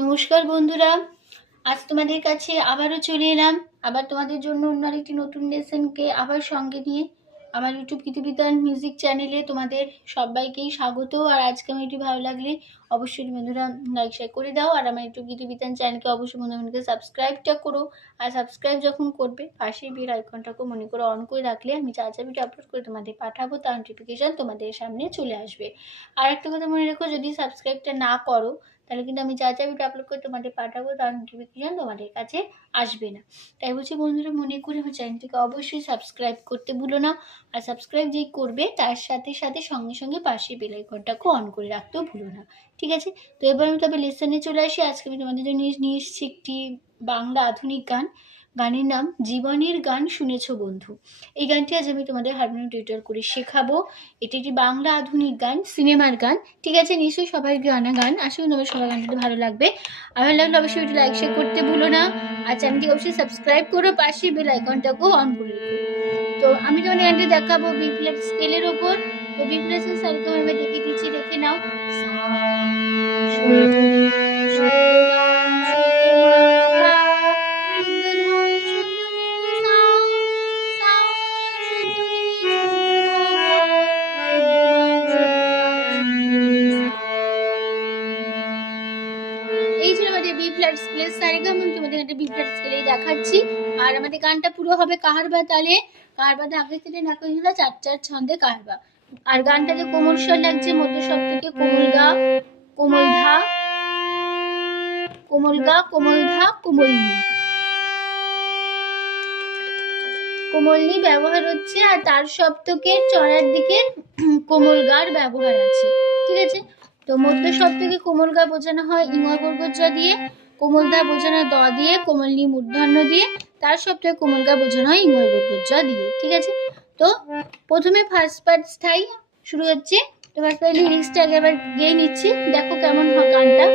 নমস্কার বন্ধুরা, আজ তোমাদের কাছে আবারও চলে এলাম। আবার তোমাদের জন্য অন্য আরেকটি নতুন লেসনকে আবার সঙ্গে নিয়ে আমার ইউটিউব গীতবিতান মিউজিক চ্যানেলে তোমাদের সবাইকেই স্বাগত। আর আজকে আমার একটু ভালো লাগলে অবশ্যই বন্ধুরা লাইক শেয়ার করে দাও। আর আমার ইউটিউব গীতবিতান চ্যানেলকে অবশ্যই বন্ধুকে সাবস্ক্রাইবটা করো। আর সাবস্ক্রাইব যখন করবে পাশের বেল আইকনটাকে মনে করে অন করে রাখলে আমি যা যা ভিডিও আপলোড করে তোমাদের পাঠাবো তার নোটিফিকেশান তোমাদের সামনে চলে আসবে। আর একটা কথা মনে রেখো, যদি সাবস্ক্রাইবটা না করো তাহলে কিন্তু আমি যা যা ভিডিও আপলোড করে তোমাদের পাঠাবো তার নোটিফিকেশান তোমাদের কাছে আসবে না। তাই বলছি বন্ধুরা, মনে করে আমার চ্যানেলটিকে অবশ্যই সাবস্ক্রাইব করতে ভুলো না। আর সাবস্ক্রাইব যেই করবে তার সাথে সাথে সঙ্গে সঙ্গে পাশের বেল আইকনটাকে অন করে রাখতেও ভুলো না, ঠিক আছে? তো এবার আমি তবে লেসনে চলে আসি। আজকে আমি তোমাদের জন্য নিয়ে এসেছি একটি বাংলা আধুনিক গান। গানের নাম জীবনের গান শুনেছো বন্ধু। এই গানটি আজ আমি তোমাদের হারমোনিয়াম টিউটোরিয়াল করে শেখাবো। এটি একটি বাংলা আধুনিক গান, সিনেমার গান, ঠিক আছে? নিশ্চয়ই সবাই জানা গান। আশা করি তোমাদের সবার গানটি ভালো লাগবে। আর ভালো লাগলে অবশ্যই একটু লাইক শেয়ার করতে ভুলো না। আর চ্যানেলটি অবশ্যই সাবস্ক্রাইব করো, পাশে বেল আইকনটাকেও অন করে রেখো। তো আমি তোমাদের গানটি দেখাবো বি ফ্ল্যাট স্কেলের ওপর। তো বি ফ্ল্যাট স্কেল সারিকে আমি দেখিয়ে দিচ্ছি, দেখে নাও। এই ছিল আমাদের বি ফ্ল্যাট স্কেলের সারিগা। আমি তোমাদের একটা বি ফ্ল্যাট স্কেলেই দেখাচ্ছি। আর আমাদের গানটা পুরো হবে কাহারবা তালে। কাহারবা আগে থেকে নাকা ছিল 4/4 ছন্দে কাহারবা। আর গানটাতে কোমল স্বর লাগছে, মধ্য সপ্তকে কোমল গা, কোমল ধা, কোমল গা, কোমল ধা, কোমল নি, কোমল নি ব্যবহার হচ্ছে। আর তার সপ্তকে চড়ার দিকে কোমল গার ব্যবহার আছে, ঠিক আছে? তো মধ্য সপ্তকে কোমল গা বোঝানো হয় ইঙয় বর্গজ দিয়ে, কোমল ধা বোঝানো দ দিয়ে, কোমল নি মূর্ধন্য দিয়ে, তার সপ্তকে কোমল গা বোঝানো হয় ইঙয় বর্গজ দিয়ে, ঠিক আছে? তো প্রথমে ফার্স্ট পার্ট স্থায়ী শুরু হচ্ছে। তো ফার্স্ট পার্ট লিরিক্সটা আগে আবার গেয়ে নিচ্ছি, দেখো কেমন হয় গানটা।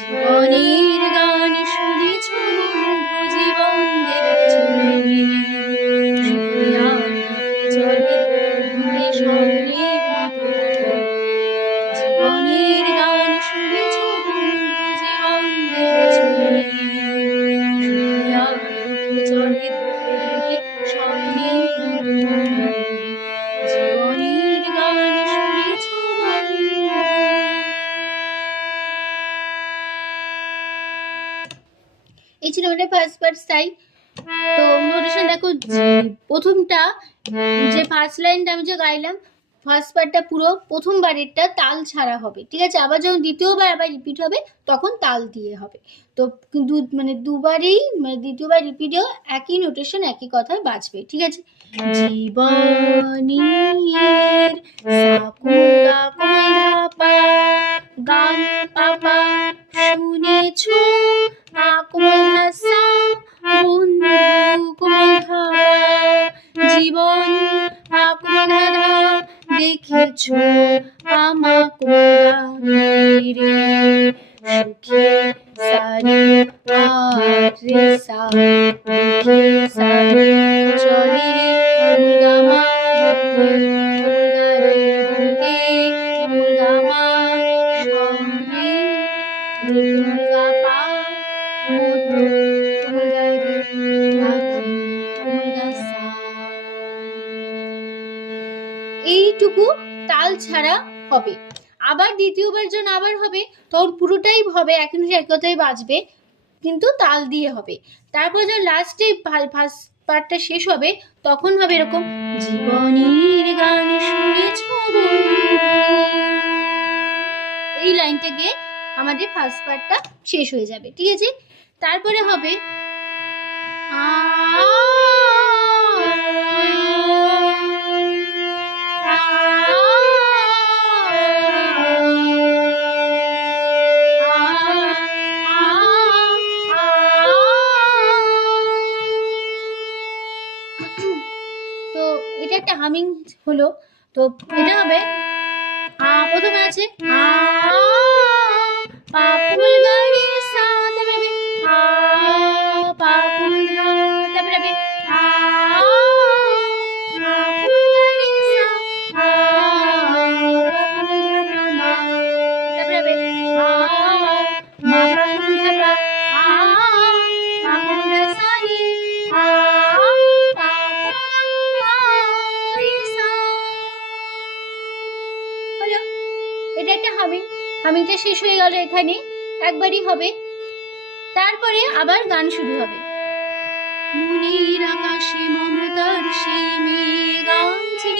জীবনের গান শুনেছ বন্ধু, জীবন দেখেছো স্বপ্নের মতো। জীবনের গান শুনেছ বন্ধু, জীবন দেখেছো জলে ধরে স্বপ্নের মতো। জীবনের গান শুনেছ বন্ধু। এই ছিল আমাদের ফার্স্ট পার্ট স্টাইল। তো নোটেশন দেখো, প্রথমটা যে ফার্স্ট লাইনটা আমি যে গাইলাম, ফার্স্ট পার্টটা পুরো প্রথমবারেরটা তাল ছাড়া হবে, ঠিক আছে? আবার যখন দ্বিতীয়বার আবার রিপিট হবে তখন তাল দিয়ে হবে। তো দুবারই দ্বিতীয়বার রিপিটেও একই নোটেশন একই কথায় বাজবে, ঠিক আছে? জীবনের গান পাপা শুনেছো জীবন দেখেছো আমাকে সুখে সারি আরে সা দেখে সারি চলে গামা গামা সঙ্গে পা এইটুকু তাল ছাড়া হবে। আবার দ্বিতীয়বার যখন আবার হবে তখন পুরোটাই হবে এক কথাই বাজবে, কিন্তু তাল দিয়ে হবে। তারপর যখন লাস্টে ফার্স্ট পার্টটা শেষ হবে তখন হবে এরকম, জীবনের গান শুনেছো এই লাইনটা গিয়ে আমাদের ফার্স্ট পার্টটা শেষ হয়ে যাবে, ঠিক আছে? তারপরে হবে হলো। তো এটা হবে প্রথমে আছে পাকুল গাড়ি সা, তারপরে পাকুল ধা, তারপরে হবে পাকুল গাড়ি সা, পাকুল ধা মা, তারপরে হবে মা পাকুল ধা পা, পাকুল ধা সা নি, এটা একটা হামিংটা শেষ হয়ে গেল এখানে, একবারই হবে। তারপরে আবার গান শুরু হবে। মনের আকাশে মমতার সেই মেঘ গাছে,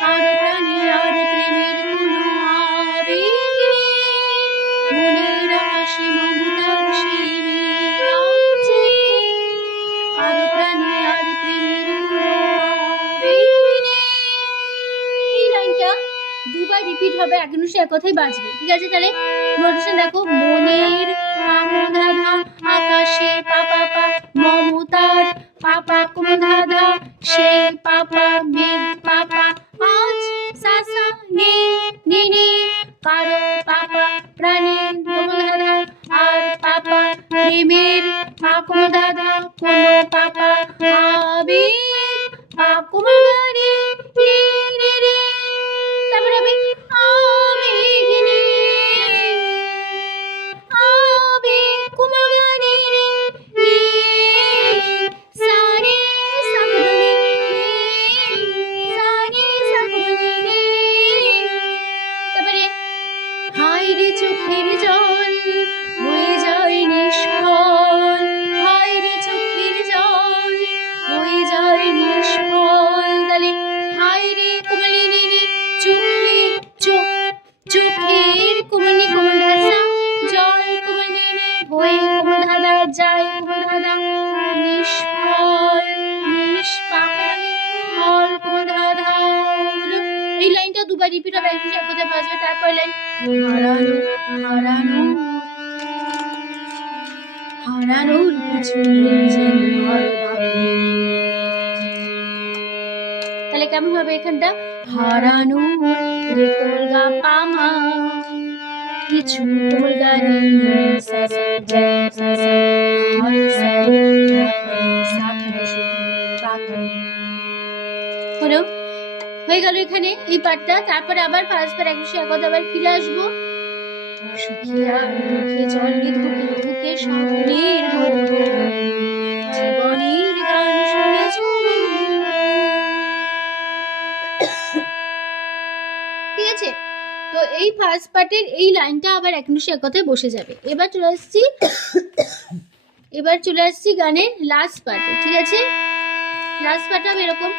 কারো প্রাণে আর প্রেমের কোনো আবেগ নেই। মনের আকাশে মমতার সেই মেঘ গাছে, কারো প্রাণে আর প্রেমের কোনো আবেগ নেই। এই লাইনটা দুবার রিপিট হবে, একদম সে এক কথাই বাজবে, ঠিক আছে? তাহলে নোটেশন দেখো, মনের ধাধা আকাশে পাপা পা, মমতার পাপা কোন ধাধা সেই পাপা মেঘ পাপা, আজ সাসা নে নে নে, কারো পাপা প্রাণে কোন ধাধা আর পাপা প্রেমের পাকুল ধাধা কোন পাপা আবেগ পাকুল গাড়ি রে রে রে, তারপরে আমি আবেগ নে আবেগ কুমার গাড়ি রে নে সারে সাকুলি সারে সাকুলি রে, তারপরে হায় রে চোখের জল হয়ে যায় নিষ্ফল, হায় রে চোখের জল হয়ে যায় নিষ্ফল, তাহলে হায় রে কুমলিনী চোখে চোখের কুমলি কুমল ধাসা জল কুমলিনী হয়ে কুমল ধাদা যায় কুমল ধাদা নিষ্ফল নিষ্পাপনে ফল কুমল ধাদা। এই লাইনটা দুবার রিপিট হবে, এক কথায় বাজবে। তারপর লাইন হারানো হারানো হারানোর কিছু নেই যেন আর বাকি, তাহলে কেমন হবে এখানটা? হারানো রে কোলগা পামা কিছু কোলগা নেই সাসা জয় সাসা হার সারে সাথে বাকি হলো, হয়ে গেল এখানে এই পার্টটা। তারপরে আবার ফার্স্ট বার একশো এক কথা আবার ফিরে আসবো। সুখিয়া দুঃখে জলে ধুকে ধুকে স্বপ্নের মতো জীবনের গান শুনেছ, ঠিক আছে? তো এই ফার্স্ট পার্টের এই লাইনটা আবার এক কথায় বসে যাবে। এবার চলে আসছি গানের লাস্ট পার্টে, ঠিক আছে? লাস্ট পার্ট হবে এরকম,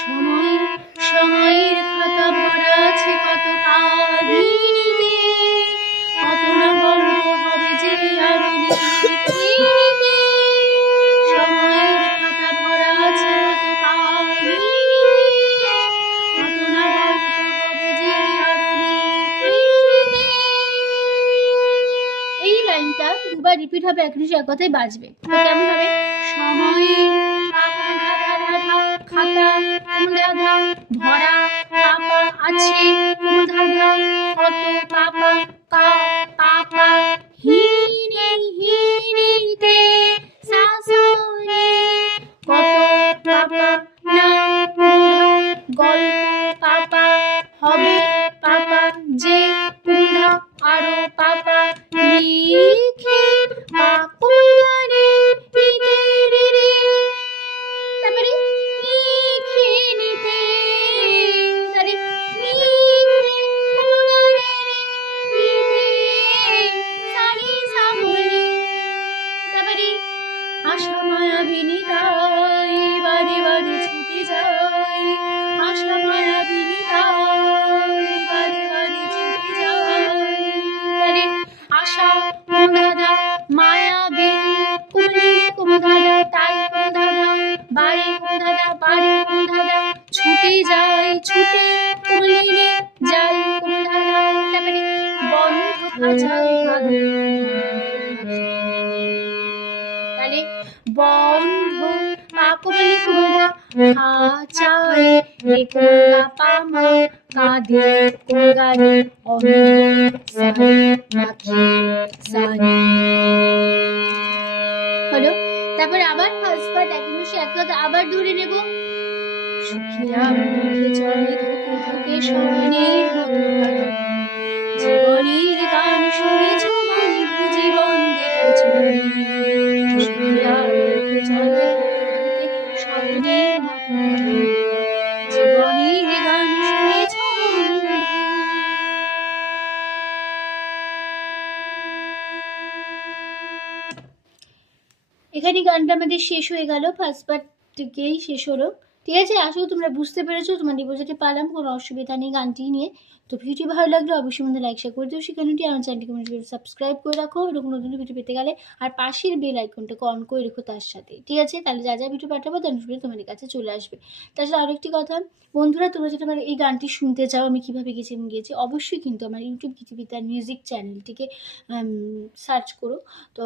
সময়ের খাতা ভরা আছে কত কাহিনীতে, কত না গল্প হবে যে আরো লিখতে, সময়ের খাতা ভরা আছে কত কাহিনীতে, কত না গল্প হবে যে আরো লিখতে। এই লাইনটা দুবার রিপিট হবে, এক কথায় বাজবে। তো কেমন হবে? সময়ের খাতা ধাধা ভরা পাপা আছে ধাধা কত পাপা কা পাপা হিনে হিনিতে সাসনে কত পাপা না গল্প পাপা হবে পাপা যে পুধা আরো পাপা লিখে পাকুলারে নিতে রে রে, তারপরে লিখে নিতে, তারপরে লিখে পুকুলারে নিতে সারি সাবলে, তারপরে আশা মায়া বিনিতাই বাড়ি বাড়ি ছুটে যায়, আশা মায়া বিনিতাই বাড়ি বাড়ি ছুটে যায়, তাহলে আশা দাদা মায়া বিনি কুমলি কুমদাদা তাই কুমদাদা বাড়ি কুমদাদা বাড়ি কুমদাদা ছুটে যায় ছুটে কুমলিনে যাই কুমদাদা, তারপরে বন্ধ খাঁচায় কাঁদে, তাহলে বন্ধ কুমলি কুমদা খাঁচায় পায়ে রে কোন পামা কাঁদে কোন গানে অন্ধ সারি নাকি সারি। হলো। তারপরে আবার ফার্স্ট পার্ট একদম সে এক কথা আবার ধরে নেব। সুখীরা মুখে চলে ধুকে ধুকে স্বপ্নের মতো ভালো, জীবনের গান শুনেছ বন্ধু জীবন দেখেছ, সুখীরা মুখে চলে ধুকে ধুকে স্বপ্নের মতো ভালো, জীবনের গান শুনেছ বন্ধু। এখানে গানটা আমাদের শেষ হয়ে গেল, ফার্স্ট পার্টকেই শেষ হলো। ঠিক আছে, আসলে তোমরা বুঝতে পেরেছো, তোমাদের বোঝাতে পারলাম, কোনো অসুবিধা নেই গানটি নিয়ে। তো ভিডিও ভালো লাগলে অবশ্যই মধ্যে লাইক শেয়ার করে দিও, সেখানেটি আমার চ্যানেলকে সাবস্ক্রাইব করে রাখো এরকম নতুন ভিডিও পেতে গেলে, আর পাশের বেল আইকনটাকে অন করে রেখো তার সাথে। ঠিক আছে, তাহলে যা যা ভিডিও পাঠাবো তার ভিডিও তোমাদের কাছে চলে আসবে। তাছাড়া আরেকটি কথা বন্ধুরা, তোমরা যেটা আমার এই গানটি শুনতে চাও আমি কীভাবে গেছি অবশ্যই কিন্তু আমার ইউটিউব গীতিবিতান মিউজিক চ্যানেলটিকে সার্চ করো, তো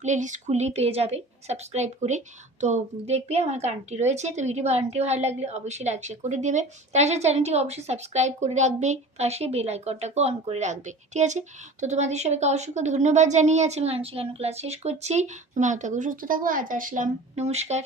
প্লেলিস্ট খুলেই পেয়ে যাবে সাবস্ক্রাইব করে। তো দেখবে আমার গানটি রয়েছে। তো গানটি ভালো লাগলে অবশ্যই লাইক শেয়ার করে দেবে, তার সাথে চ্যানেলটি অবশ্যই সাবস্ক্রাইব করে রাখবে, পাশে বেল আইকনটাকে অন করে রাখবে। ঠিক আছে, তো তোমাদের সবাইকে অসংখ্য ধন্যবাদ জানিয়ে আছে আমি গান শেখানো ক্লাস শেষ করছি। তোমরা থাকো, সুস্থ থাকো, আজ আসলাম, নমস্কার।